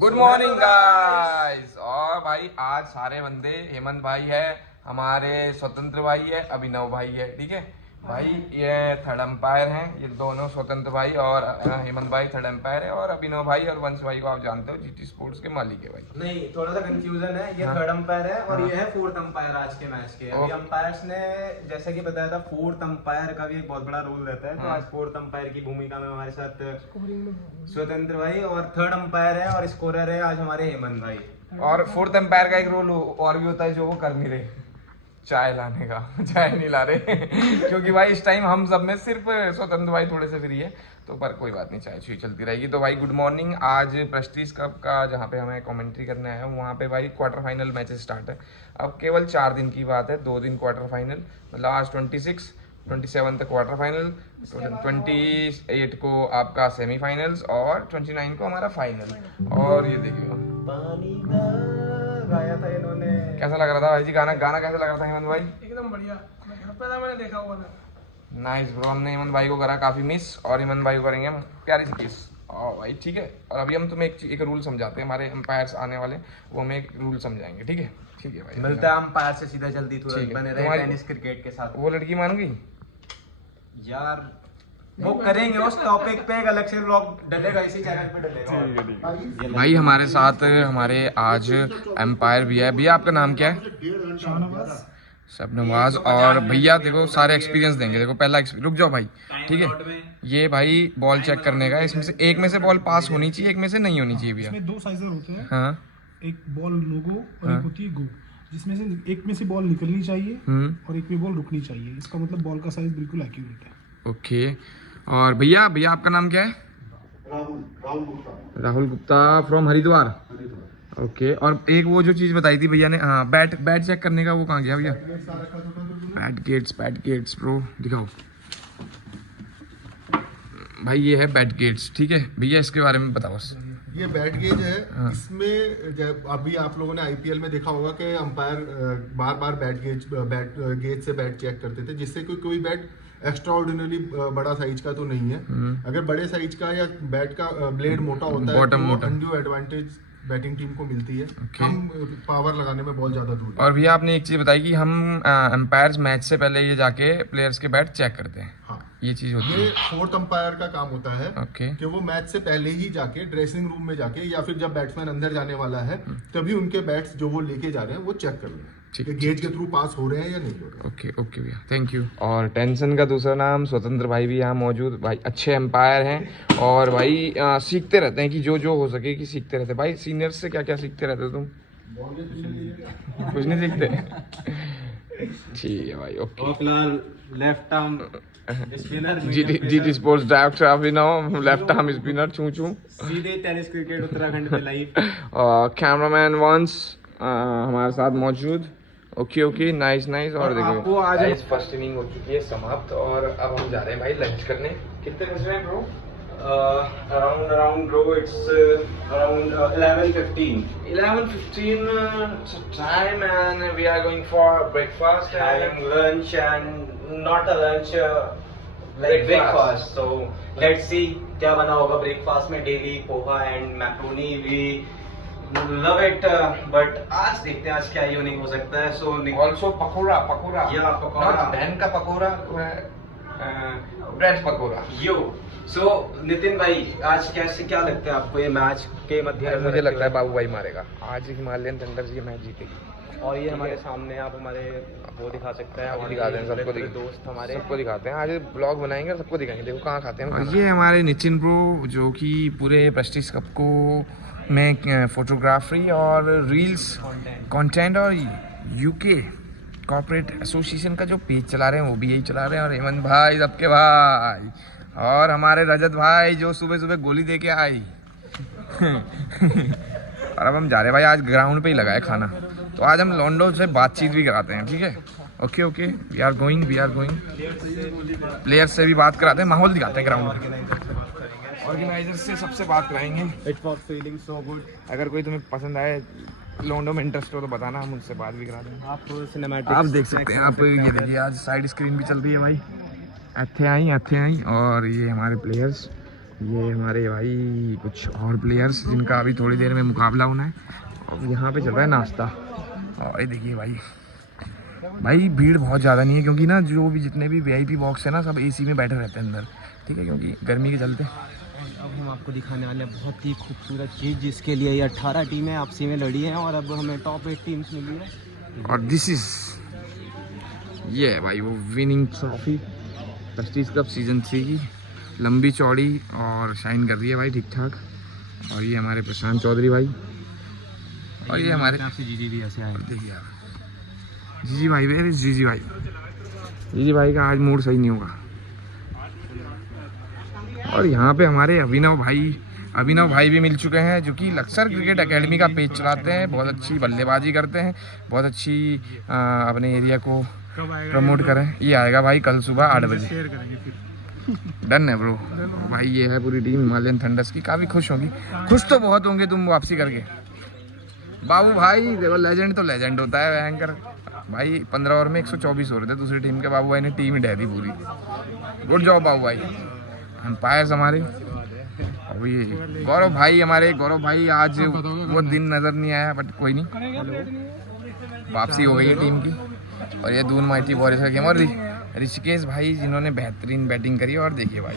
Good morning guys. और भाई आज सारे बंदे, हेमंत भाई है, हमारे स्वतंत्र भाई है, अभिनव भाई है, ठीक है भाई। ये थर्ड अंपायर हैं, ये दोनों स्वतंत्र भाई और हेमंत भाई थर्ड अंपायर है, और अभिनव भाई और वंश भाई को आप जानते हो जीटी स्पोर्ट्स के मालिक है भाई। नहीं, थोड़ा सा कंफ्यूजन है। ये थर्ड अंपायर है और ये है फोर्थ अंपायर आज के मैच के। अभी अंपायर्स ने जैसा कि बताया था, फोर्थ अंपायर का भी एक बहुत बड़ा रोल रहता है। तो आज फोर्थ अंपायर की भूमिका में हमारे साथ स्वतंत्र भाई, और थर्ड अंपायर है और स्कोरर है आज हमारे हेमंत भाई। और फोर्थ अंपायर का एक रोल और भी होता है जो वो कर नहीं रहे, चाय लाने का। चाय नहीं ला रहे क्योंकि भाई इस टाइम हम सब में सिर्फ स्वतंत्र भाई थोड़े से फ्री है, तो पर कोई बात नहीं, चाय छुई चलती रहेगी। तो भाई गुड मॉर्निंग। आज प्रेस्टीज कप का जहाँ पे हमें कमेंट्री करने आया है, वहाँ पे भाई क्वार्टर फाइनल मैचेस स्टार्ट है। अब केवल 4 दिन की बात है, 2 दिन क्वार्टर फाइनल, मतलब आज 26, 27 तक क्वार्टर फाइनल, 28 को आपका सेमीफाइनल्स और 29 को हमारा फाइनल। और ये देखिए गाया था इन्होंने। कैसा लग रहा था भाई जी गाना? गाना कैसा लग रहा था हेमंत भाई? एकदम बढ़िया, पहला मैंने देखा हुआ था। Nice bro. हमने हेमंत भाई को करा काफी मिस, और हेमंत भाई को करेंगे हम प्यारी सी किस। और भाई ठीक है, और अभी हम तुम्हें एक रूल समझाते हैं, हमारे एम्पायर्स आने वाले, वो हमें एक रूल समझाएंगे, ठीक है? ठीक है भाई, मिलता है अंपायर से सीधा जल्दी, ठीक तुरंत है। बने रहे टेनिस क्रिकेट के साथ। वो लड़की मान गई यार वो करेंगे उस टॉपिक पे एक अलग से व्लॉग डलेगा, इसी चैनल पे डलेगा। भाई हमारे साथ हमारे आज एम्पायर भी है। भैया आपका नाम क्या है? शबनवाज। और भैया देखो सारे एक्सपीरियंस देंगे। देखो पहला रुक जाओ भाई, ठीक है? ये भाई बॉल चेक करने का, इसमें से एक में से बॉल पास होनी चाहिए, एक में से नहीं होनी चाहिए भैया। इसमें 2 साइजर होते हैं। हाँ, एक बॉल नो गो और एक होती है गो, जिसमें से एक में से बॉल निकलनी चाहिए और एक में बॉल रुकनी चाहिए। इसका मतलब बॉल का साइज बिल्कुल एक्यूरेट है। ओके। और भैया आपका नाम क्या है? राहुल गुप्ता फ्रॉम हरिद्वार। ओके। और एक वो जो चीज बताई थी भैया ने, हाँ, बैट चेक करने का, वो कहाँ गया भैया? बैट गेट्स ब्रो, दिखाओ भाई। ये है बैट गेट्स, ठीक है भैया, इसके बारे में बताओ बस। ये बैट गेज है। इसमें अभी आप लोगों ने आईपीएल में देखा होगा कि अंपायर बार बार बैट गेज से बैट चेक करते थे, जिससे कोई बैट एक्स्ट्रा ऑर्डिनरी बड़ा साइज का तो नहीं है। अगर बड़े साइज का या बैट का ब्लेड मोटा होता है तो अनड्यू एडवांटेज बैटिंग टीम को मिलती है। कम पावर लगाने में बहुत ज्यादा दूर। और भैया आपने एक चीज बताई कि हम एम्पायर्स मैच से पहले ये जाके प्लेयर्स के बैट चेक करते हैं। हाँ, ये चीज होती है। ये फोर्थ अंपायर का काम होता है कि वो मैच से पहले ही जाके ड्रेसिंग रूम में जाके, या फिर जब बैट्समैन अंदर जाने वाला है तभी उनके बैट्स जो वो लेके जा रहे हैं वो चेक कर लें कि गेज के थ्रू पास हो रहे हैं या नहीं हो रहे। ओके भैया, थैंक यू। और टेंशन का दूसरा नाम स्वतंत्र भाई भी यहाँ मौजूद। भाई अच्छे एम्पायर हैं और भाई सीखते रहते हैं कि जो हो सके कि सीखते रहते हैं। भाई सीनियर्स से क्या सीखते रहते हो तुम? कुछ नहीं सीखते? ठीक है भाई, ओके। फिलहाल left arm spinner, GT sports director Abhinav, left arm spinner चू सीधे टेनिस क्रिकेट उत्तराखंड में लाइव। और कैमरामैन वंस हमारे साथ मौजूद। Okay nice. और देखो आज फर्स्ट इनिंग हो चुकी है समाप्त, और अब हम जा रहे हैं भाई लंच करने। कितने बज रहे हैं bro? around bro, it's around 11:15. 11:15 time, and we are going for breakfast Having lunch and not a lunch, like breakfast. So let's see क्या बना होगा ब्रेकफास्ट में। Daily poha and macaroni, we love it, but आज देखते हैं आज क्या unique हो सकता है। सो ऑल्सो पकौड़ा या पकौड़ा, बहन का पकौड़ा, ब्रेड पकौड़ा। यो सो नितिन भाई, आज कैसे क्या लगता है आपको ये मैच के मध्य? मुझे लगता है बाबू भाई मारेगा आज, हिमालयन थंडर्स ये मैच जीतेगी। और ये हमारे सामने आप हमारे वो दिखा सकते हैं, दिखाते हैं सबको, दोस्त हमारे सबको दिखाते हैं। आज ब्लॉग बनाएंगे और सबको दिखाएंगे। देखो कहाँ खाते हैं। ये हमारे नितिन ब्रो जो कि पूरे प्रेस्टीज कप को में फोटोग्राफी और रील्स कंटेंट और यूके कॉर्पोरेट एसोसिएशन का जो पेज चला रहे हैं, वो भी यही चला रहे हैं। और हेमंत भाई सबके भाई, और हमारे रजत भाई जो सुबह सुबह गोली दे के आई। और अब हम जा रहे हैं भाई, आज ग्राउंड पे ही लगा है खाना, तो आज हम लॉन्डो से बातचीत भी कराते हैं, ठीक है? Okay we are going player से भी बात कराते हैं, माहौल दिखाते हैं ग्राउंड में, ऑर्गेनाइजर से सबसे बात कराएंगे। It was feeling so good. अगर कोई तुम्हें पसंद आए, लॉन्डो में इंटरेस्ट हो तो बताना, हम उनसे बात भी करा देंगे। आप सिनेमैटिक आप देख सकते हैं, आप ये देखिए आज साइड स्क्रीन भी चल रही है भाई। ਇੱਥੇ आई और ये हमारे प्लेयर्स ये हमारे भाई कुछ और प्लेयर्स जिनका अभी थोड़ी देर में मुकाबला होना है। और यहाँ पे चल रहा है नाश्ता। और ये देखिए भाई भीड़ बहुत ज़्यादा नहीं है, क्योंकि ना जो भी जितने भी VIP बॉक्स है ना सब AC में बैठे रहते हैं अंदर, ठीक है, क्योंकि गर्मी के चलते। अब हम आपको दिखाने वाले हैं बहुत ही खूबसूरत चीज़, जिसके लिए ये 18 टीमें आपसी में लड़ी हैं और अब हमें टॉप 8 टीम्स मिली है। और दिस इज ये है भाई वो winning trophy Prestige cup season 3 की, लंबी चौड़ी और शाइन कर रही है भाई ठीक ठाक। और ये हमारे प्रशांत चौधरी भाई, और ये हमारे आपसे जी ऐसे आए। देखिए आप जीजी भाई, वेर जीजी भाई का आज मूड सही नहीं होगा। और यहाँ पे हमारे अभिनव भाई भी मिल चुके हैं, जो कि लक्सर क्रिकेट एकेडमी का पेज चलाते हैं, बहुत अच्छी बल्लेबाजी करते हैं, बहुत अच्छी अपने एरिया को प्रमोट करें। ये आएगा भाई कल सुबह 8 बजे, डन है ब्रो। भाई ये है पूरी टीम हिमालयन थंडर्स की, काफ़ी खुश होगी, खुश तो बहुत होंगे तुम वापसी करके। बाबू भाई देखो लेजेंड तो लेजेंड होता है भयंकर भाई। 15 ओवर में 124 हो रहे थे दूसरी टीम के, बाबू भाई ने टीम ही ढह दी पूरी। गुड जॉब बाबू भाई। अंपायर्स हमारे, और ये गौरव भाई आज वो दिन नज़र नहीं आया, बट कोई नहीं, वापसी हो गई है टीम की। और ये दून माइटी वॉरियर्स का गेम, और ऋषिकेश भाई जिन्होंने बेहतरीन बैटिंग करी। और देखिए भाई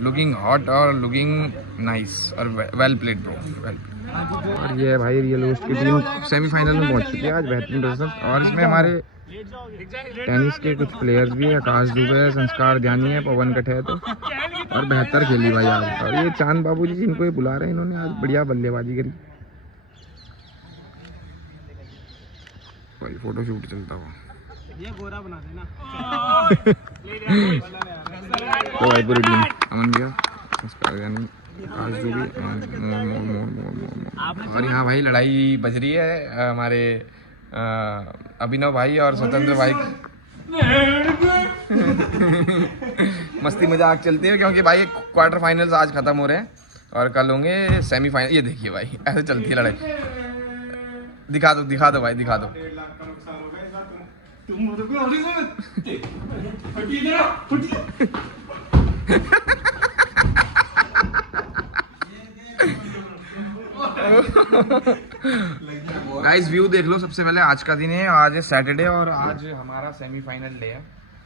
लुकिंग हॉट और लुकिंग नाइस और वेल प्लेड ब्रो, वेल। और ये भाई रियल होस्ट की टीम सेमीफाइनल में पहुंच चुकी है आज, बेहतरीन प्रदर्शन। और इसमें हमारे टेनिस के कुछ प्लेयर्स भी है, आकाश दुबे, संस्कार ध्यानी है, पवन कठ है, तो और बेहतर खेली भाई आज। और ये चांद बाबू जी जिनको ये बुला रहे हैं, इन्होंने आज बढ़िया बल्लेबाजी करी भाई। फोटो शूट चलता हुआ ये गोरा बना देना। तो भाई पूरी टीम अमन भैया, संस्कार ध्यानी, आकाश दुबे, और यहाँ भाई लड़ाई बज रही है हमारे अभिनव भाई और स्वतंत्र भाई। मस्ती मजाक चलती है, क्योंकि भाई क्वार्टर फाइनल्स आज खत्म हो रहे हैं और कल होंगे सेमीफाइनल। ये देखिए भाई ऐसे चलती है लड़ाई। दिखा दो भाई, दिखा दो। गाइस व्यू देख लो। सबसे पहले आज का दिन है, आज है सैटरडे और आज हमारा सेमीफाइनल डे है,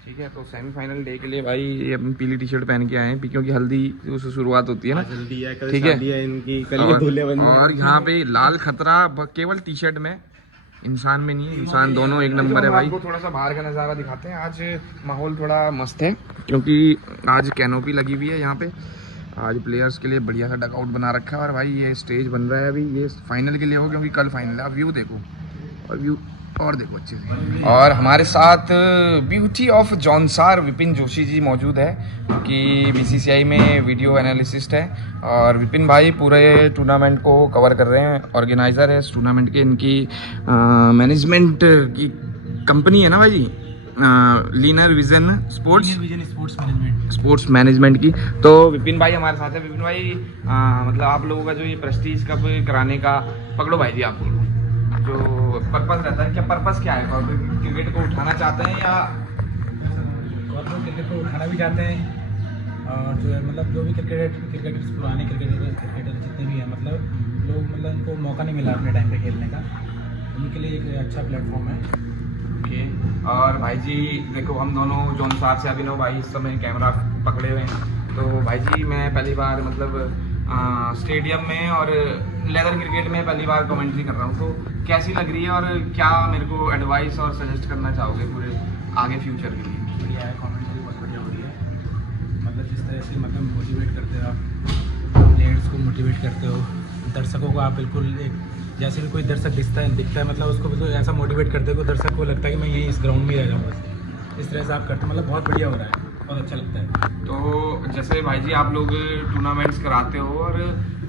ठीक है। तो सेमीफाइनल डे के लिए भाई ये अपनी पीली टी-शर्ट पहन के आए हैं, क्योंकि हल्दी से शुरुआत होती है ना, ठीक है। और यहाँ पे लाल खतरा केवल टी-शर्ट में, इंसान में नहीं है। इंसान दोनों एक नंबर है भाई। आपको थोड़ा सा बाहर का नज़ारा दिखाते हैं। आज माहौल थोड़ा मस्त है, क्योंकि आज कैनोपी लगी हुई है यहाँ पे। आज प्लेयर्स के लिए बढ़िया सा डकआउट बना रखा है। और भाई ये स्टेज बन रहा है अभी, ये फाइनल के लिए हो, क्योंकि कल फाइनल है। आप व्यू देखो, और व्यू और देखो अच्छे से। और हमारे साथ ब्यूटी ऑफ जौनसार विपिन जोशी जी मौजूद है, कि BCCI में वीडियो एनालिसिस्ट है। और विपिन भाई पूरे टूर्नामेंट को कवर कर रहे हैं, ऑर्गेनाइज़र है इस टूर्नामेंट के। इनकी मैनेजमेंट की कंपनी है ना भाई जी, लीनर विजन स्पोर्ट्स मैनेजमेंट की। तो विपिन भाई हमारे साथ है। विपिन भाई मतलब आप लोगों का जो ये प्रेस्टीज कप कराने का, पकड़ो भाई जी आप बोलो, जो पर्पस रहता है, क्या पर्पस क्या है? क्रिकेट को उठाना चाहते हैं या क्रिकेट को उठाना भी चाहते हैं, और जो है मतलब जो भी क्रिकेटर्स पुराने क्रिकेटर जितने भी हैं, मतलब लोग मतलब उनको मौका नहीं मिला अपने टाइम पे खेलने का, उनके लिए एक अच्छा प्लेटफॉर्म है। ओके। और भाई जी देखो, हम दोनों जौनसार से अभिनव भाई इस समय कैमरा पकड़े हुए हैं। तो भाई जी मैं पहली बार मतलब स्टेडियम में और लेदर क्रिकेट में पहली बार कमेंट्री कर रहा हूँ, तो कैसी लग रही है और क्या मेरे को एडवाइस और सजेस्ट करना चाहोगे पूरे आगे फ्यूचर के लिए? बढ़िया है, कमेंट्री बहुत बढ़िया हो रही है। मतलब जिस तरह से मतलब मोटिवेट करते हो आप, प्लेयर्स को मोटिवेट करते हो, दर्शकों को आप बिल्कुल एक जैसे भी कोई दर्शक दिखता है मतलब उसको बिल्कुल ऐसा मोटिवेट करते हो कि दर्शक को लगता है कि मैं यहीं इस ग्राउंड में रह जाऊँ बस। इस तरह से आप करते हो, मतलब बहुत बढ़िया हो रहा है, बहुत अच्छा लगता है। तो जैसे भाई जी आप लोग टूर्नामेंट्स कराते हो और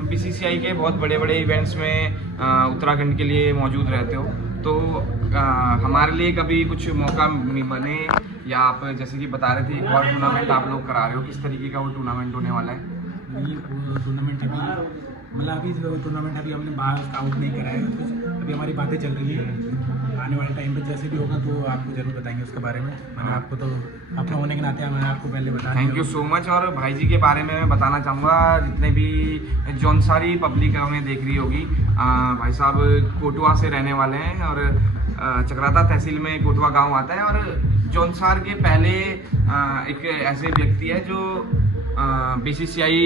BCCI के बहुत बड़े बड़े इवेंट्स में उत्तराखंड के लिए मौजूद रहते हो, तो हमारे लिए कभी कुछ मौका बने, या आप जैसे कि बता रहे थे एक और टूर्नामेंट आप लोग करा रहे हो, किस तरीके का वो टूर्नामेंट होने वाला है? ये टूर्नामेंट अभी जो टूर्नामेंट अभी हमने बाहर स्काउट नहीं कराया है, कुछ अभी हमारी बातें चल रही है। आने वाले टाइम पे जैसे भी होगा तो आपको जरूर बताएंगे उसके बारे में। मैंने आपको तो अपना होने के नाते मैंने आपको पहले बताया। Thank you so much. और भाई जी के बारे में मैं बताना चाहूँगा, जितने भी जौनसारी पब्लिक हमें देख रही होगी, भाई साहब कोटवा से रहने वाले हैं और चक्राता तहसील में कोटवा गांव आता है। और जौनसार के पहले एक ऐसे व्यक्ति है जो BCCI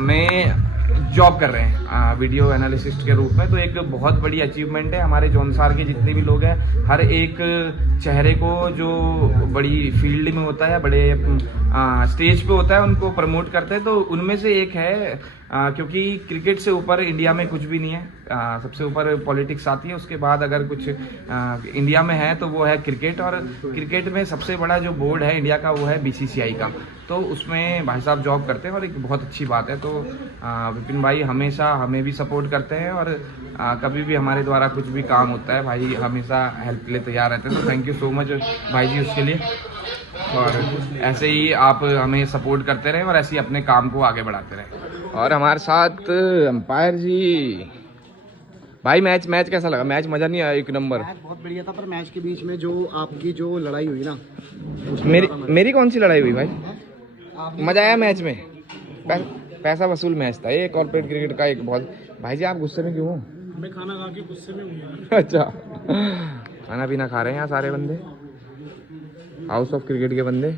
में जॉब कर रहे हैं वीडियो एनालिसिस्ट के रूप में। तो एक बहुत बड़ी अचीवमेंट है। हमारे जौनसार के जितने भी लोग हैं, हर एक चेहरे को जो बड़ी फील्ड में होता है, बड़े स्टेज पे होता है, उनको प्रमोट करते हैं। तो उनमें से एक है, क्योंकि क्रिकेट से ऊपर इंडिया में कुछ भी नहीं है। सबसे ऊपर पॉलिटिक्स आती है, उसके बाद अगर कुछ इंडिया में है तो वो है क्रिकेट। और क्रिकेट में सबसे बड़ा जो बोर्ड है इंडिया का वो है BCCI का। तो उसमें भाई साहब जॉब करते हैं और एक बहुत अच्छी बात है। तो विपिन भाई हमेशा हमें भी सपोर्ट करते हैं और कभी भी हमारे द्वारा कुछ भी काम होता है भाई हमेशा हेल्प के लिए तैयार रहते हैं। तो थैंक यू सो मच भाई जी उसके लिए। और ऐसे ही आप हमें सपोर्ट करते रहें और ऐसे ही अपने काम को आगे बढ़ाते रहें। और हमारे साथ अंपायर जी। भाई मैच कैसा लगा? मैच मजा नहीं आया? एक नंबर मैच बहुत बढ़िया था, पर मैच के बीच में जो आपकी जो लड़ाई हुई ना, मेरी कौन सी लड़ाई हुई भाई? मजा आया मैच में? पैसा वसूल मैच था ये, कॉर्पोरेट क्रिकेट का एक बहुत। भाई जी आप गुस्से में क्यों हो? मैं खाना खा के गुस्से में हूँ। अच्छा, खाना पीना खा रहे हैं यहाँ सारे बंदे, हाउस ऑफ क्रिकेट के बंदे।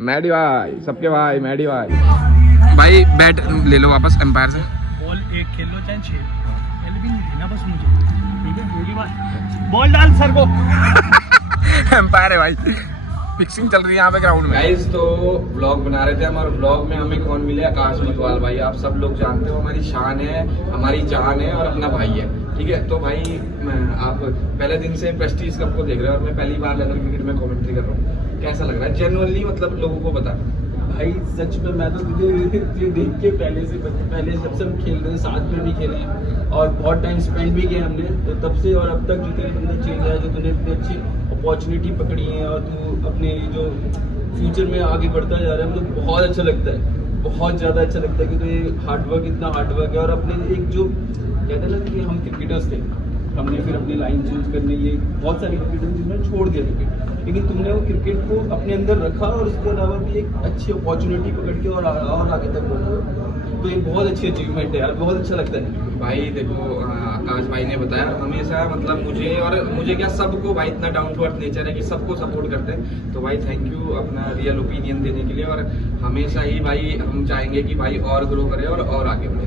मैडी भाई, सबके भाई, मैडी भाई बैट ले लो वापस एम्पायर से। बॉल एक खेल लो चाहे 6, पहले भी नहीं थी ना बस मुझे, ठीक है? मेरी बात, बॉल डाल सर को। एम्पायर है भाई, फिक्सिंग चल रही है यहाँ पे ग्राउंड में। गाइस तो व्लॉग बना रहे थे हम, और व्लॉग में हमें कौन मिले? आकाश मतवाल भाई। आप सब लोग जानते हो हमारी शान है, हमारी जान है और अपना भाई है, ठीक है? तो भाई आप पहले दिन से प्रेस्टीज कप को देख रहे हो और मैं पहली बार लेदर क्रिकेट में कमेंट्री कर रहा हूँ। कैसा लग रहा है जेन्युइनली, मतलब लोगों को बता। भाई सच में मैं तो तुझे ये देख के पहले जब से हम खेल रहे हैं, साथ में भी खेले हैं और बहुत टाइम स्पेंड भी किया हमने, तो तब से और अब तक जो तेरे अंदर चेंज आया, जो तूने इतनी अच्छी अपॉर्चुनिटी पकड़ी है और तू अपने जो फ्यूचर में आगे बढ़ता जा रहा है, मुझे बहुत अच्छा लगता है, बहुत ज़्यादा अच्छा लगता है कि तो ये हार्डवर्क, इतना हार्डवर्क है। और अपने एक जो कहते हैं ना कि हम क्रिकेटर्स थे, हमने फिर अपनी लाइन चेंज करने, ये बहुत सारे क्रिकेटर्स जिन्होंने छोड़ दिया क्रिकेट, लेकिन तुमने वो क्रिकेट को अपने अंदर रखा और उसके अलावा भी एक अच्छी अपॉर्चुनिटी पकड़ के और आगे तक बढ़ा। तो ये बहुत अच्छी अचीवमेंट है यार, बहुत अच्छा लगता है। भाई देखो आकाश भाई ने बताया हमेशा, मतलब मुझे क्या सबको भाई इतना डाउन टू अर्थ नेचर है कि सबको सपोर्ट करते हैं। तो भाई थैंक यू अपना रियल ओपिनियन देने के लिए। और हमेशा ही भाई हम चाहेंगे कि भाई और ग्रो करे और आगे बढ़े।